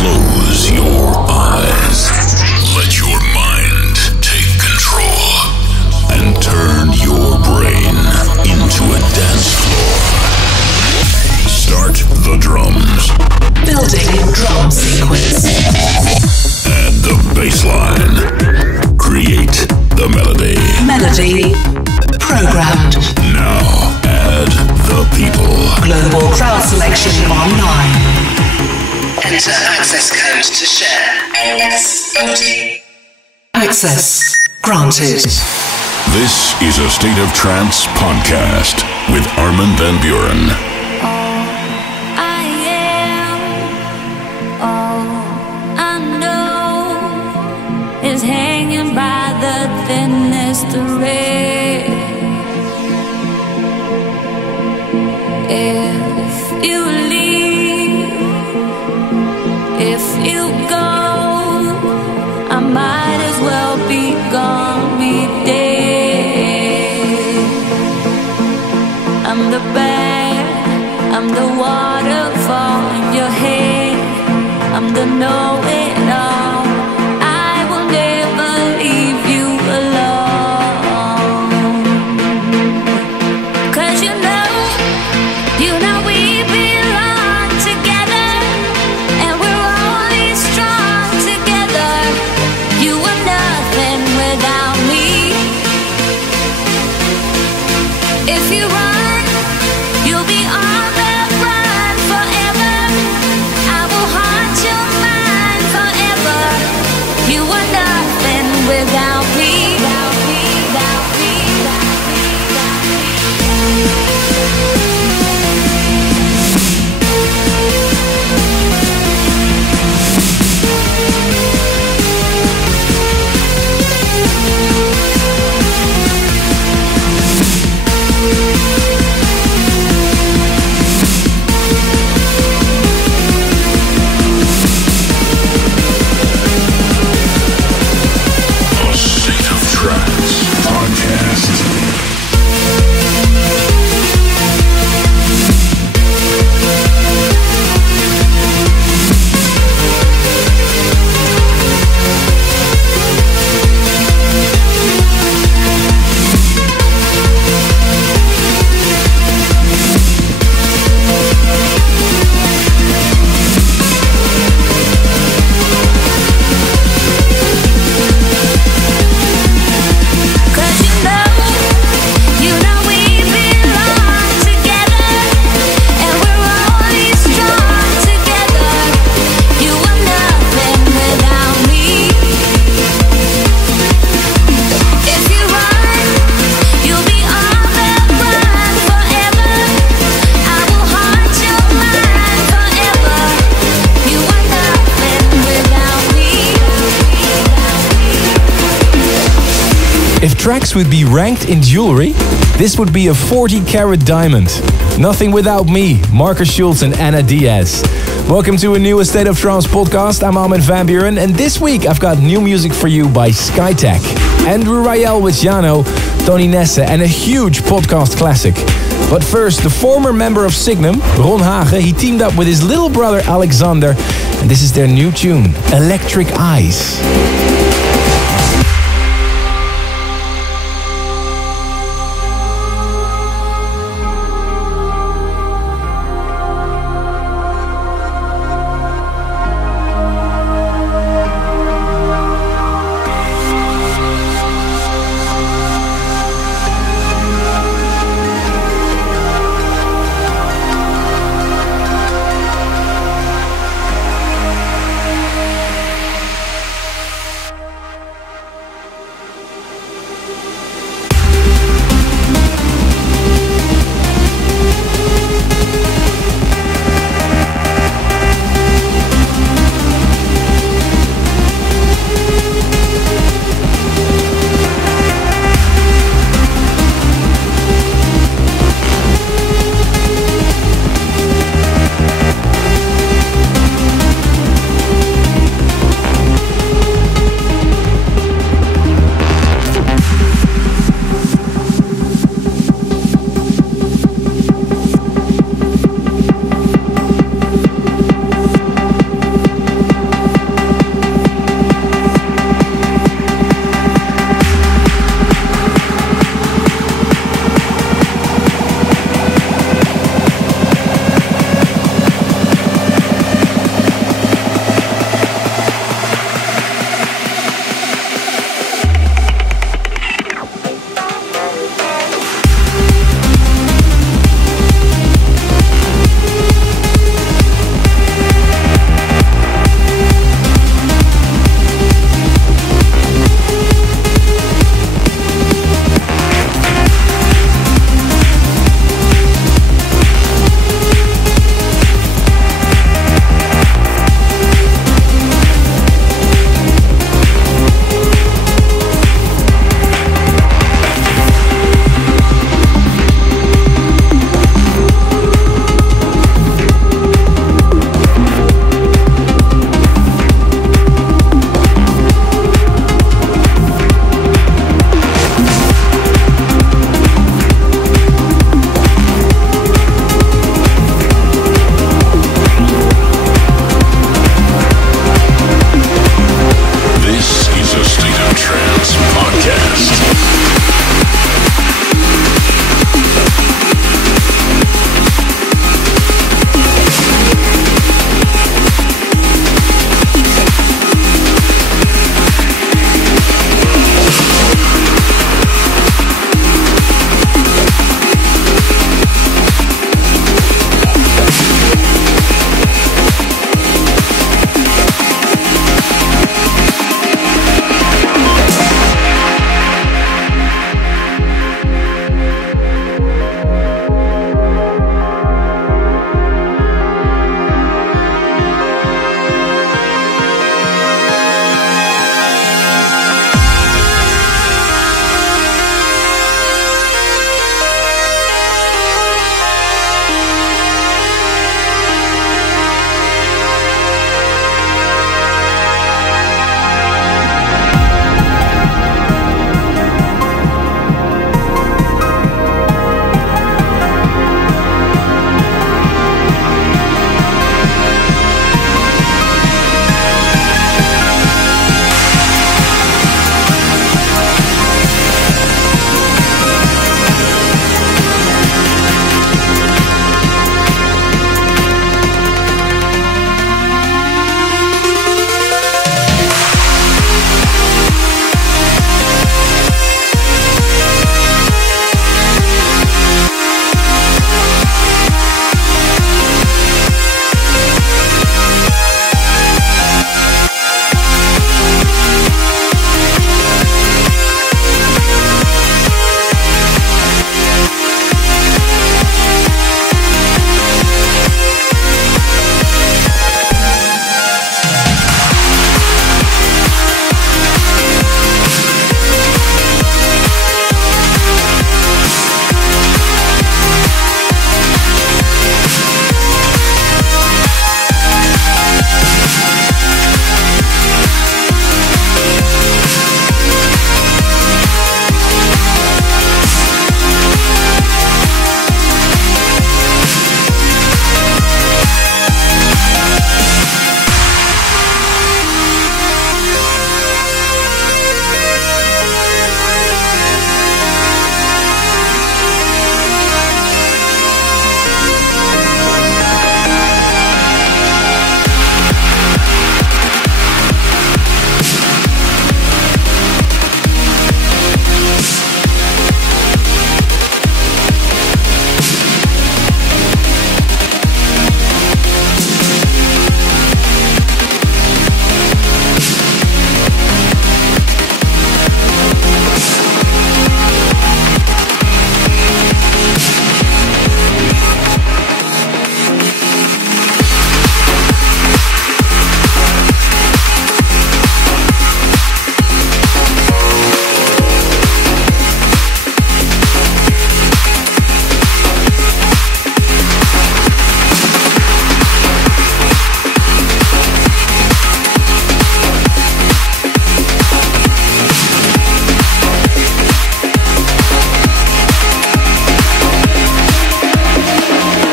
Close your eyes. Let your mind take control. And turn your brain into a dance floor. Start the drums. Building drum sequence. Add the bass line. Create the melody. Melody programmed. Now add the people. Global crowd selection online. Enter access code to share. FSOE. Access granted. This is A State of Trance podcast with Armin van Buuren. Is hanging by the thinnest thread. If you leave, if you go, I might as well be gone, be dead. I'm the bad, I'm the waterfall in your head, I'm the know-it-all. If tracks would be ranked in jewelry, this would be a 40-carat diamond. Nothing Without Me, Markus, Schulz and Anna Diaz. Welcome to a new A State of Trance podcast. I'm Armin van Buuren, and this week I've got new music for you by Skytech, Andrew Rayel with Jano, Tonny, Nesse and a huge podcast classic. But first, the former member of Signum, Ron Hagen, he teamed up with his little brother Al-Exander, and this is their new tune, Electric Eyes.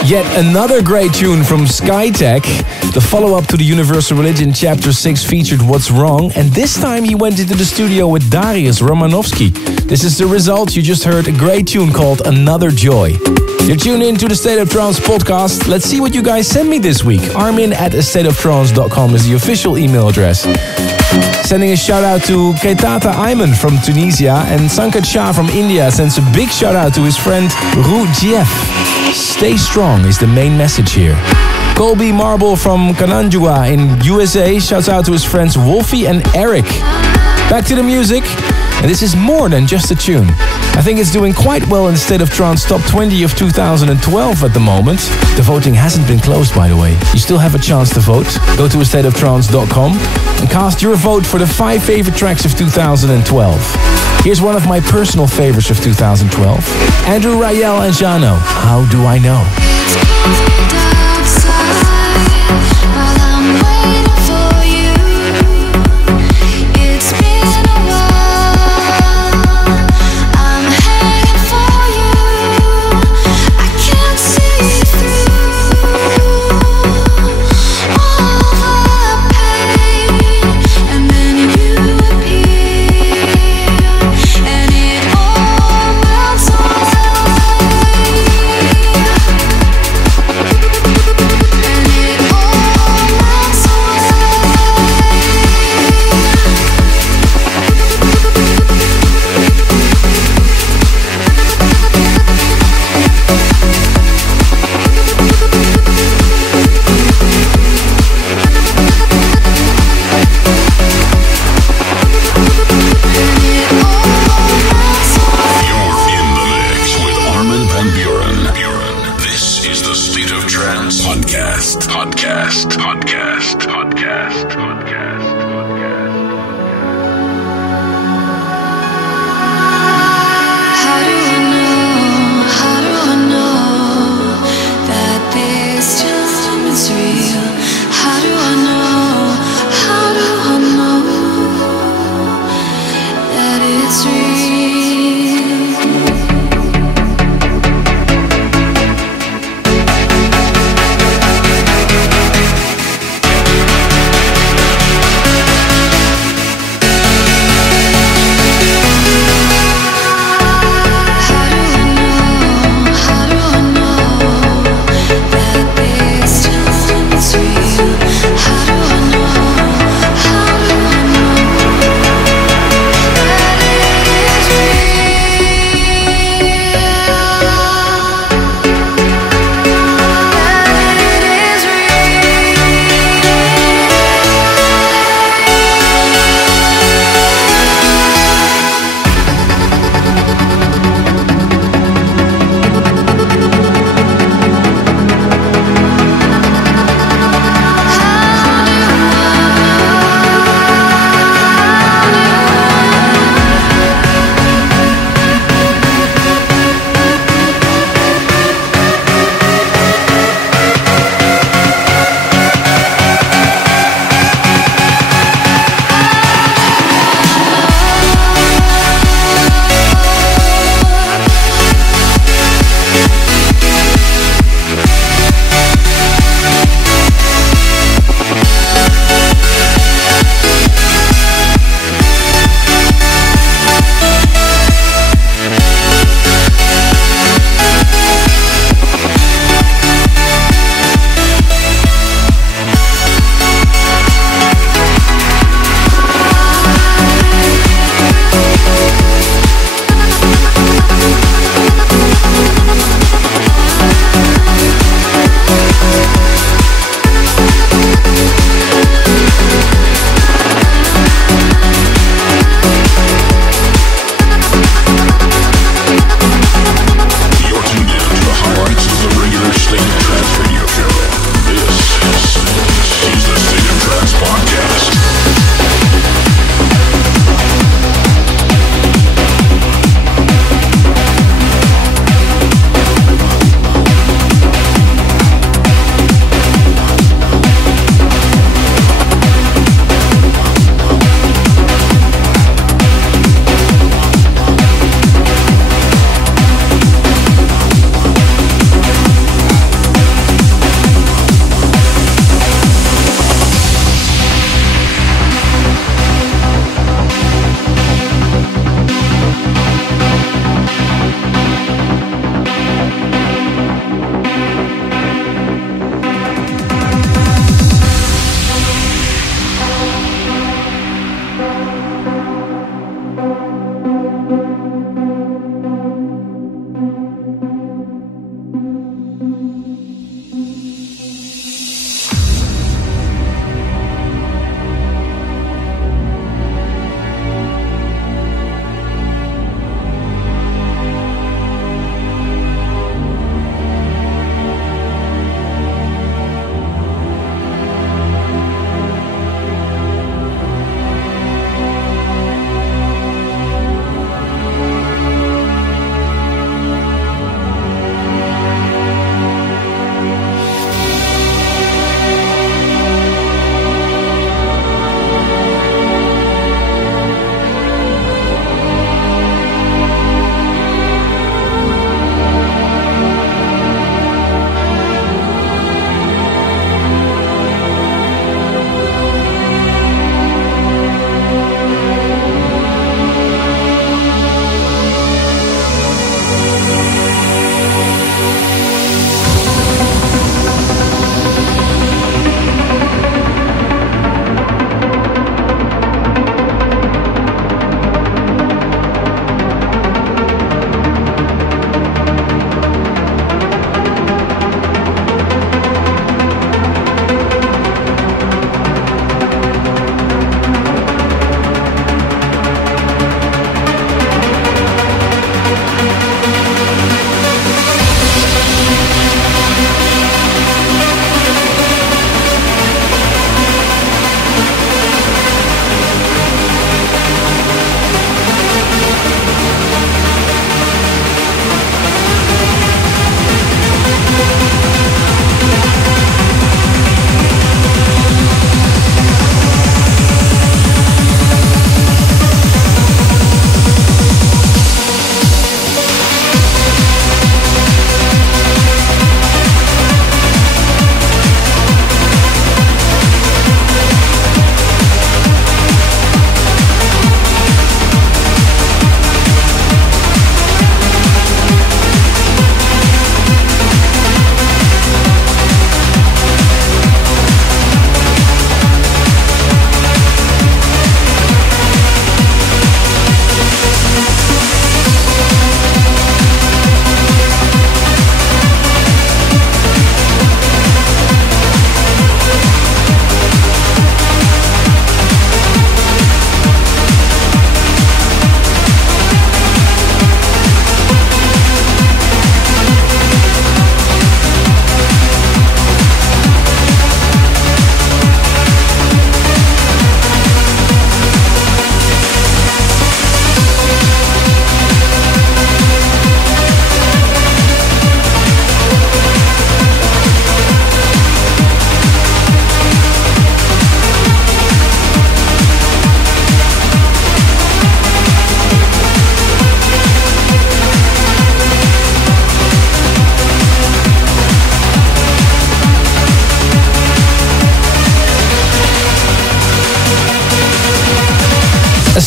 Yet another great tune from Skytech. The follow-up to the Universal Religion Chapter 6 featured What's Wrong, and this time he went into the studio with Darius, Romanowski. This is the result. You just heard a great tune called Another Joy. You're tuned in to the State of Trance podcast. Let's see what you guys send me this week. Armin@astateoftrance.com is the official email address. Sending a shout out to Keitata Ayman from Tunisia, and Sankat Shah from India sends a big shout out to his friend Ru Jeff. Stay strong is the main message here. Colby Marble from Kananjua in USA shouts out to his friends Wolfie and Eric. Back to the music, and this is more than just a tune. I think it's doing quite well in the State of Trance Top 20 of 2012 at the moment. The voting hasn't been closed, by the way. You still have a chance to vote. Go to astateoftrance.com and cast your vote for the 5 favorite tracks of 2012. Here's one of my personal favorites of 2012. Andrew Rayel and Jano, How Do I Know?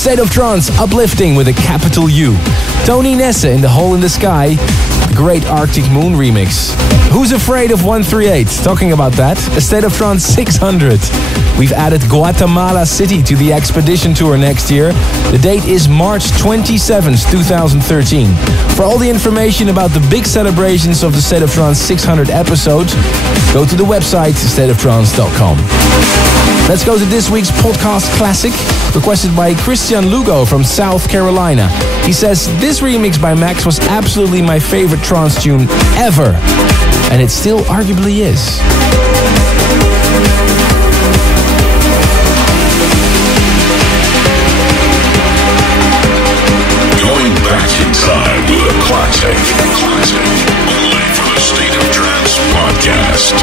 State of Trance, uplifting with a capital U. Tonny Nesse in The Hole in the Sky, the great Arctic Moon remix. Who's Afraid of 138? Talking about that, A State of Trance 600. We've added Guatemala City to the Expedition Tour next year. The date is March 27th, 2013. For all the information about the big celebrations of the State of Trance 600 episodes, go to the website stateoftrance.com. Let's go to this week's podcast classic, requested by Christian Lugo from South Carolina. He says, this remix by Max was absolutely my favorite trance tune ever, and it still arguably is. Going back in time with a classic. Only for the State of Trance podcast.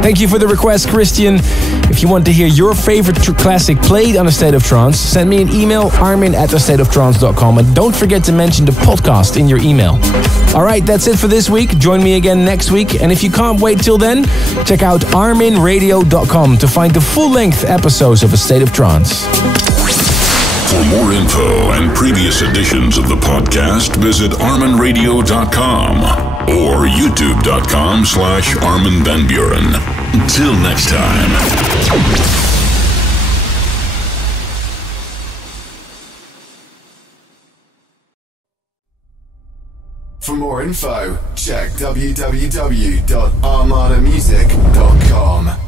Thank you for the request, Christian. If you want to hear your favorite classic played on A State of Trance, send me an email, armin@astateoftrance.com, and don't forget to mention the podcast in your email. Alright, that's it for this week. Join me again next week, and if you can't wait till then, check out arminradio.com to find the full-length episodes of A State of Trance. For more info and previous editions of the podcast, visit arminradio.com or youtube.com/Armin van Buuren. Until next time. For more info, check www.armadamusic.com.